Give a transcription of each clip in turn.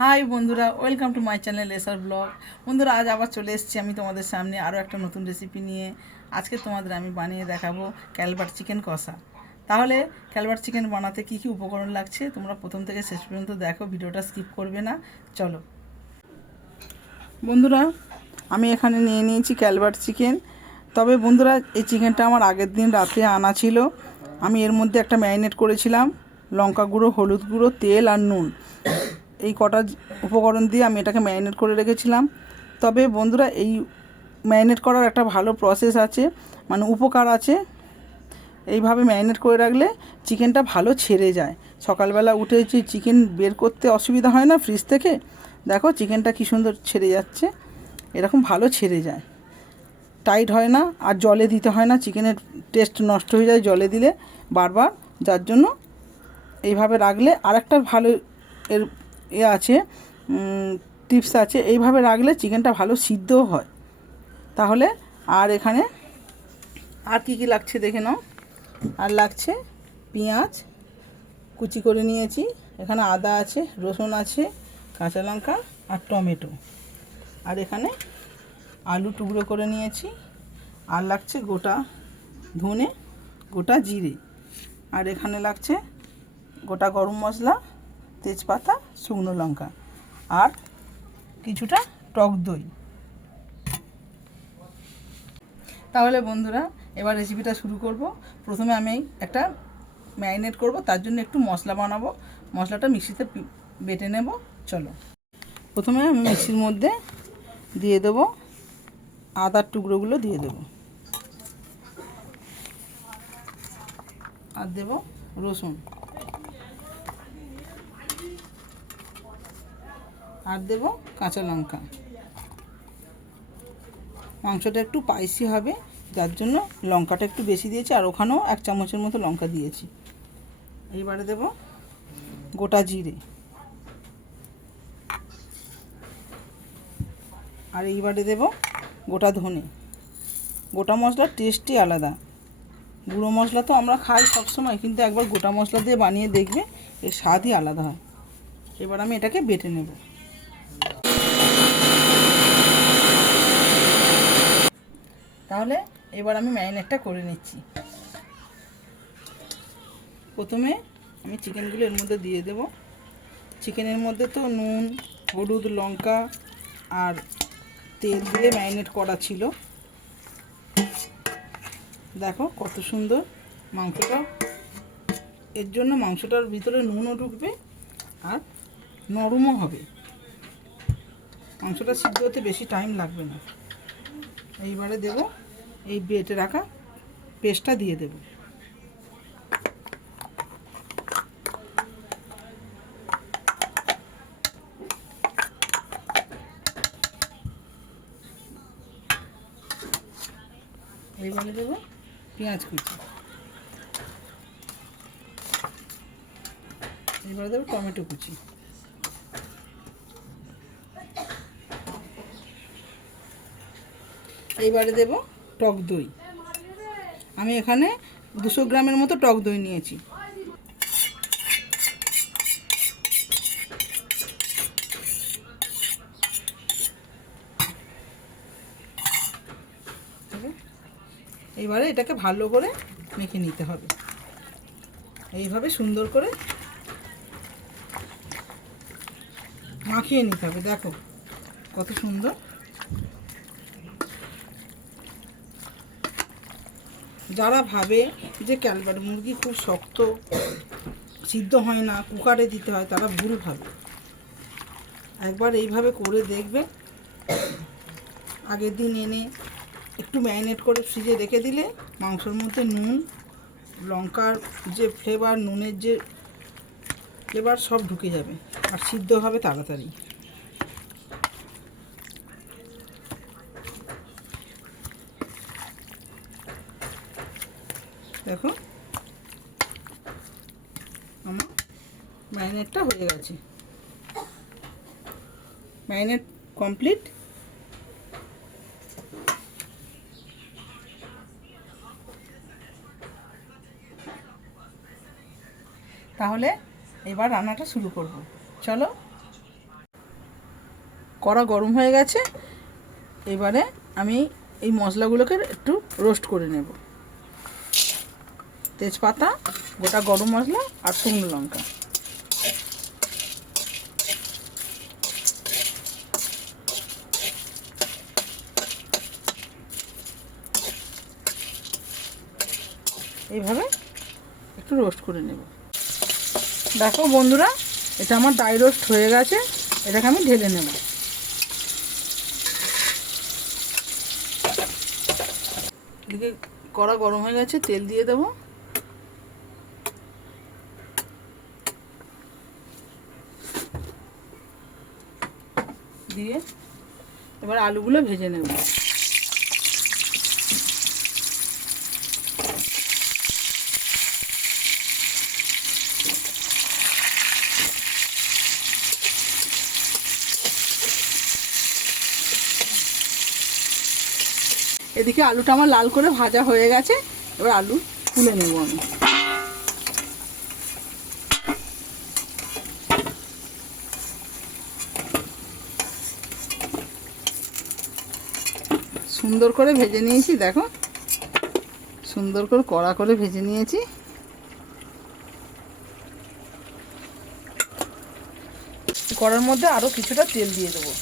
High বন্ধুরা, welcome to my channel SR blog. বন্ধুরা, আজ আবার চলে এসেছি আমি তোমাদের সামনে আরও একটা নতুন রেসিপি নিয়ে। আজকে তোমাদের আমি বানিয়ে দেখাবো ক্যালবাট চিকেন কষা। তাহলে ক্যালবাট চিকেন বানাতে কী কী উপকরণ লাগছে তোমরা প্রথম থেকে শেষ পর্যন্ত দেখো, ভিডিওটা স্কিপ করবে না। চলো বন্ধুরা, আমি এখানে নিয়ে নিয়েছি ক্যালবাট চিকেন। তবে বন্ধুরা, এই চিকেনটা আমার আগের দিন রাতে আনা ছিল। আমি এর মধ্যে একটা ম্যারিনেট করেছিলাম লঙ্কা গুঁড়ো, হলুদ গুঁড়ো, তেল আর নুন। এই কটা উপকরণ দিয়ে আমি এটাকে ম্যারিনেট করে রেখেছিলাম। তবে বন্ধুরা, এই ম্যারিনেট করার একটা ভালো প্রসেস আছে, মানে উপকার আছে। এইভাবে ম্যারিনেট করে রাখলে চিকেনটা ভালো ছেড়ে যায়। সকালবেলা উঠে চিকেন বের করতে অসুবিধা হয় না ফ্রিজ থেকে। দেখো চিকেনটা কী সুন্দর ছেড়ে যাচ্ছে, এরকম ভালো ছেড়ে যায়, টাইট হয় না, আর জলে দিতে হয় না। চিকেনের টেস্ট নষ্ট হয়ে যায় জলে দিলে বারবার। যার জন্য এইভাবে রাখলে আরেকটা ভালো এর আছে, টিপস আছে। এইভাবে রাখলে চিকেনটা ভালো সিদ্ধও হয়। তাহলে আর এখানে আর কি কি লাগছে দেখে নাও। আর লাগছে পেঁয়াজ কুচি করে নিয়েছি, এখানে আদা আছে, রসুন আছে, কাঁচা লঙ্কা আর টমেটো। আর এখানে আলু টুকরো করে নিয়েছি। আর লাগছে গোটা ধনে, গোটা জিরে। আর এখানে লাগছে গোটা গরম মশলা, তেজপাতা, শুকনো লঙ্কা আর কিছুটা টক দই। তাহলে বন্ধুরা, এবার রেসিপিটা শুরু করব। প্রথমে আমি একটা ম্যারিনেট করব, তার জন্য একটু মশলা বানাবো। মশলাটা মিক্সিতে বেটে নেব। চলো, প্রথমে আমি মিক্সির মধ্যে দিয়ে দেবো আদার টুকরোগুলো দিয়ে দেবো, আর দেবো রসুন, আর দেবো কাঁচা লঙ্কা। মাংসটা একটু স্পাইসি হবে, যার জন্য লঙ্কাটা একটু বেশি দিয়েছি, আর ওখানেও 1 চামচের মতো লঙ্কা দিয়েছি। এইবারে দেব গোটা জিরে, আর এইবারে দেব গোটা ধনে। গোটা মশলার টেস্টই আলাদা। গুঁড়ো মশলা তো আমরা খাই সবসময়, কিন্তু একবার গোটা মশলা দিয়ে বানিয়ে দেখবে, এর স্বাদই আলাদা হয়। এবার আমি এটাকে বেটে নেব। তাহলে এবার আমি ম্যারিনেটটা করে নিচ্ছি। প্রথমে আমি চিকেনগুলো এর মধ্যে দিয়ে দেব। চিকেনের মধ্যে তো নুন, হলুদ, লঙ্কা আর তেল দিয়ে ম্যারিনেট করা ছিল। দেখো কত সুন্দর মাংসটা, এর জন্য মাংসটার ভিতরে নুনও ঢুকবে আর নরমও হবে। মাংসটা সিদ্ধ হতে বেশি টাইম লাগবে না। এইবারে দেব এই বেটে রাখা পেস্টটা দিয়ে দেব। এইবারে দেবো পেঁয়াজ কুচি, এবারে দেবো টমেটো কুচি, এইবারে দেব টক দই। আমি এখানে 200 গ্রামের মতো টক দই নিয়েছি। এইবারে এটাকে ভালো করে মেখে নিতে হবে। এইভাবে সুন্দর করে মাখিয়ে নিতে হবে। দেখো কত সুন্দর। যারা ভাবে যে ক্যালবাট মুরগি খুব শক্ত, সিদ্ধ হয় না, কুকারে দিতে হয়, তারা ভুল ভাবে। একবার এইভাবে করে দেখবে। আগের দিন এনে একটু ম্যারিনেট করে ফ্রিজে রেখে দিলে মাংসের মধ্যে নুন, লঙ্কার যে ফ্লেভার, নুনের যে ফ্লেভার সব ঢুকে যাবে, আর সিদ্ধ হবে তাড়াতাড়ি। দেখো আমার ম্যারিনেটটা হয়ে গেছে। Marinate complete. তাহলে এবার রান্নাটা শুরু করব। চলো। কড়া গরম হয়ে গেছে। এবারে আমি এই মশলাগুলোকে একটু রোস্ট করে নেব। তেজপাতা, গোটা গরম মশলা আর শুকনো লঙ্কা। এইভাবে একটু রোস্ট করে নেব। দেখো বন্ধুরা, এটা আমার ড্রাই রোস্ট হয়ে গেছে। এটাকে আমি ঢেলে নেব। এদিকে কড়া গরম হয়ে গেছে, তেল দিয়ে দেবো। দিয়ে এবার আলুগুলো ভেজে নেব। এদিকে আলুটা আমার লাল করে ভাজা হয়ে গেছে। এবার আলু তুলে নেব আমি। সুন্দর করে ভেজে নিয়েছি, দেখো সুন্দর করে কড়া করে ভেজে নিয়েছি। কড়ার মধ্যে আরও কিছুটা তেল দিয়ে দেবো।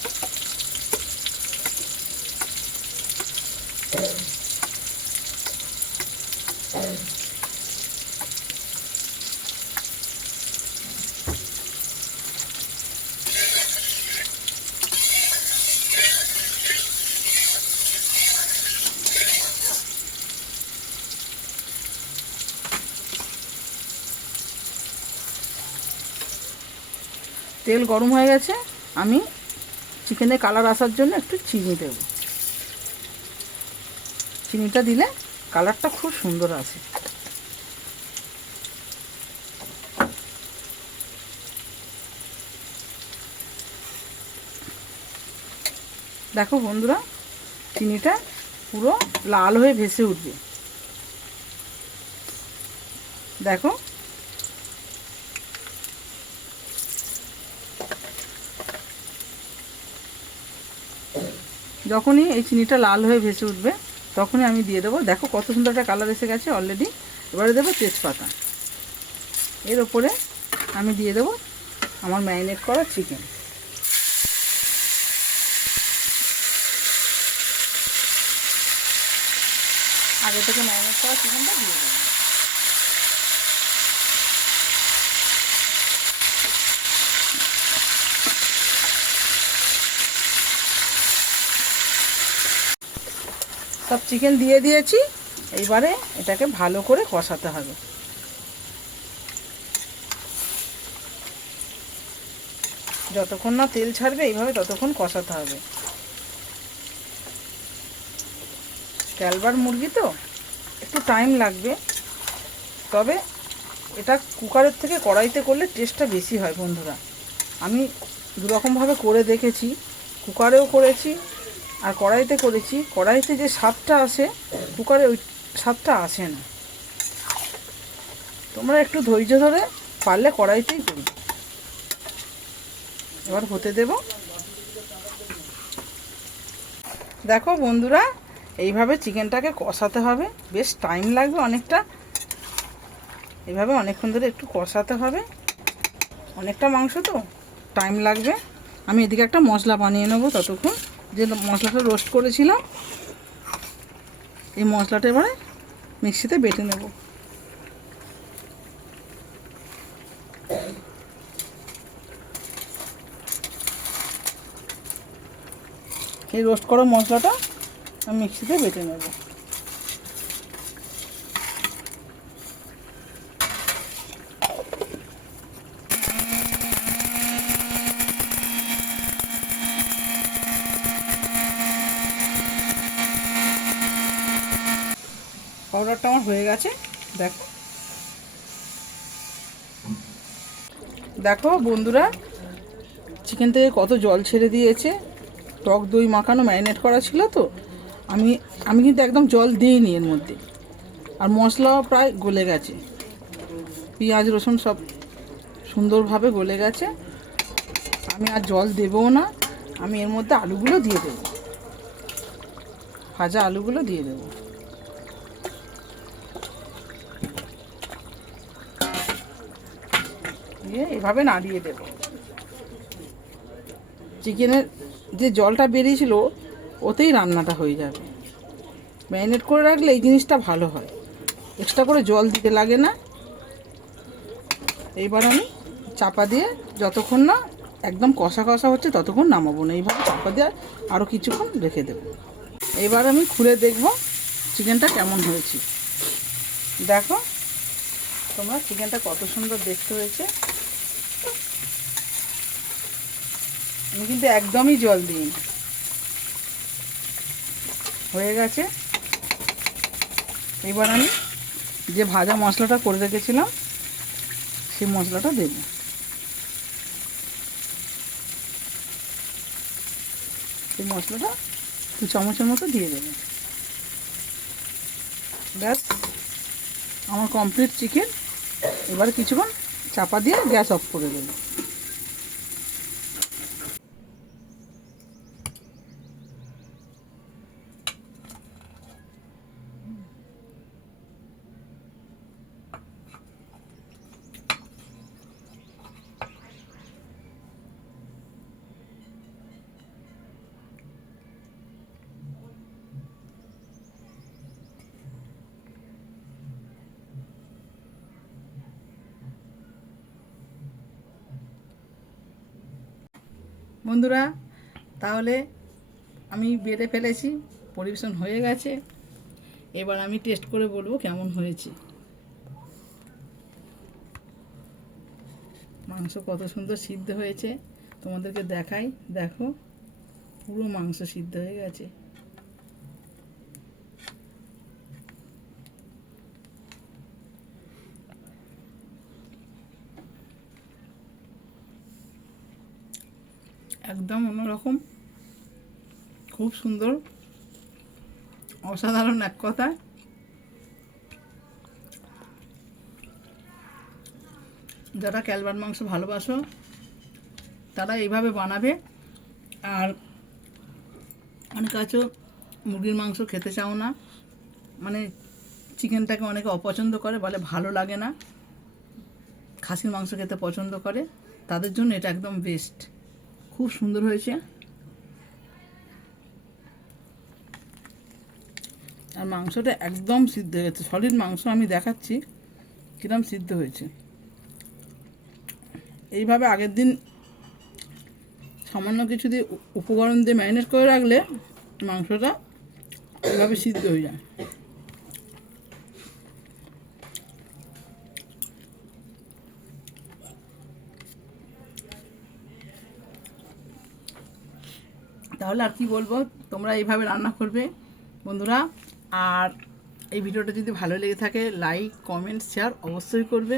তেল গরম হয়ে গেছে। আমি চিকেনে কালার আসার জন্য একটু চিনি দেব। চিনিটা দিলে কালারটা খুব সুন্দর আসে। দেখো বন্ধুরা, চিনিটা পুরো লাল হয়ে ভেসে উঠবে। দেখো যখনই এই চিনিটা লাল হয়ে ভেসে উঠবে তখনই আমি দিয়ে দেবো। দেখো কত সুন্দর একটা কালার এসে গেছে অলরেডি। এবারে দেবো তেজপাতা। এর ওপরে আমি দিয়ে দেবো আমার ম্যারিনেট করা চিকেন। আগে থেকে ম্যারিনেট করা চিকেনটা দিয়ে দেবো। সব চিকেন দিয়ে দিয়েছি। এইবারে এটাকে ভালো করে কষাতে হবে। যতক্ষণ না তেল ছাড়বে এইভাবে ততক্ষণ কষাতে হবে। ক্যালবার মুরগি তো একটু টাইম লাগবে, তবে এটা কুকারের থেকে কড়াইতে করলে টেস্টটা বেশি হয় বন্ধুরা। আমি দুরকমভাবে করে দেখেছি, কুকারেও করেছি আর কড়াইতে করেছি। কড়াইতে যে স্বাদটা আসে কুকারে ওই স্বাদটা আসে না। তোমরা একটু ধৈর্য ধরে পারলে কড়াইতেই করি। এবার হতে দেব। দেখো বন্ধুরা, এইভাবে চিকেনটাকে কষাতে হবে। বেশ টাইম লাগবে অনেকটা। এইভাবে অনেকক্ষণ ধরে একটু কষাতে হবে। অনেকটা মাংস তো টাইম লাগবে। আমি এদিকে একটা মশলা বানিয়ে নেবো ততক্ষণ। যে মশলাটা রোস্ট করেছিলাম এই মশলাটা এবারে মিক্সিতে বেটে নেব। এই রোস্ট করা মশলাটা আমি মিক্সিতে বেটে নেব। পাউডারটা আমার হয়ে গেছে। দেখো দেখো বন্ধুরা, চিকেন থেকে কত জল ছেড়ে দিয়েছে। টক দই মাখানো ম্যারিনেট করা ছিল তো। আমি কিন্তু একদম জল দিইনি এর মধ্যে। আর মশলাও প্রায় গলে গেছে। পেঁয়াজ রসুন সব সুন্দরভাবে গলে গেছে। আমি আর জল দেবও না। আমি এর মধ্যে আলুগুলো দিয়ে দেবো, ভাজা আলুগুলো দিয়ে দেবো। দিয়ে এভাবে নাড়িয়ে দেবো। চিকেনের যে জলটা বেরিয়েছিল ওতেই রান্নাটা হয়ে যাবে। ম্যারিনেট করে রাখলে এই জিনিসটা ভালো হয়, এক্সট্রা করে জল দিতে লাগে না। এইবার আমি চাপা দিয়ে যতক্ষণ না একদম কষা কষা হচ্ছে ততক্ষণ নামাবো না, এইভাবে চাপা দিয়ে আরও কিছুক্ষণ রেখে দেবো। এবার আমি খুলে দেখব চিকেনটা কেমন হয়েছে। দেখো তোমরা চিকেনটা কত সুন্দর দেখতে হয়েছে। আমি কিন্তু একদমই জল দিইনি, হয়ে গেছে। এবার আমি যে ভাজা মশলাটা করে রেখেছিলাম সেই মশলাটা দেব। সেই মশলাটা 2 চামচের মতো দিয়ে দেবো। ব্যাস আমার কমপ্লিট চিকেন। এবার কিছুক্ষণ চাপা দিয়ে গ্যাস অফ করে দেবো। বন্ধুরা তাহলে আমি বেড়ে ফেলেছি, পরিবেশন হয়ে গেছে। এবার আমি টেস্ট করে বলবো কেমন হয়েছে। মাংস কত সুন্দর সিদ্ধ হয়েছে তোমাদেরকে দেখাই। দেখো পুরো মাংস সিদ্ধ হয়ে গেছে। একদম অন্যরকম, খুব সুন্দর, অসাধারণ এক কথা। যারা ক্যালবার্ট মাংস ভালোবাসো তারা এইভাবে বানাবে। আর অনেক আছে মুরগির মাংস খেতে চাও না, মানে চিকেনটাকে অনেকে অপছন্দ করে, বলে ভালো লাগে না, খাসির মাংস খেতে পছন্দ করে, তাদের জন্য এটা একদম বেস্ট। খুব সুন্দর হয়েছে। আর মাংসটা একদম সিদ্ধ হয়েছে, সলিড মাংস। আমি দেখাচ্ছি কিরম সিদ্ধ হয়েছে। এইভাবে আগের দিন সামান্য কিছু দিয়ে উপকরণ দিয়ে ম্যারিনেট করে রাখলে মাংসটা এইভাবে সিদ্ধ হয়ে যায়। তাহলে আর কি বলবো, তোমরা এইভাবে রান্না করবে বন্ধুরা। আর এই ভিডিওটা যদি ভালো লেগে থাকে লাইক কমেন্ট শেয়ার অবশ্যই করবে।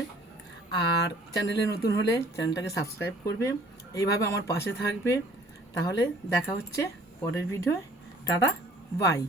আর চ্যানেলে নতুন হলে চ্যানেলটাকে সাবস্ক্রাইব করবে, এইভাবে আমার পাশে থাকবে। তাহলে দেখা হচ্ছে পরের ভিডিও। Tata bye.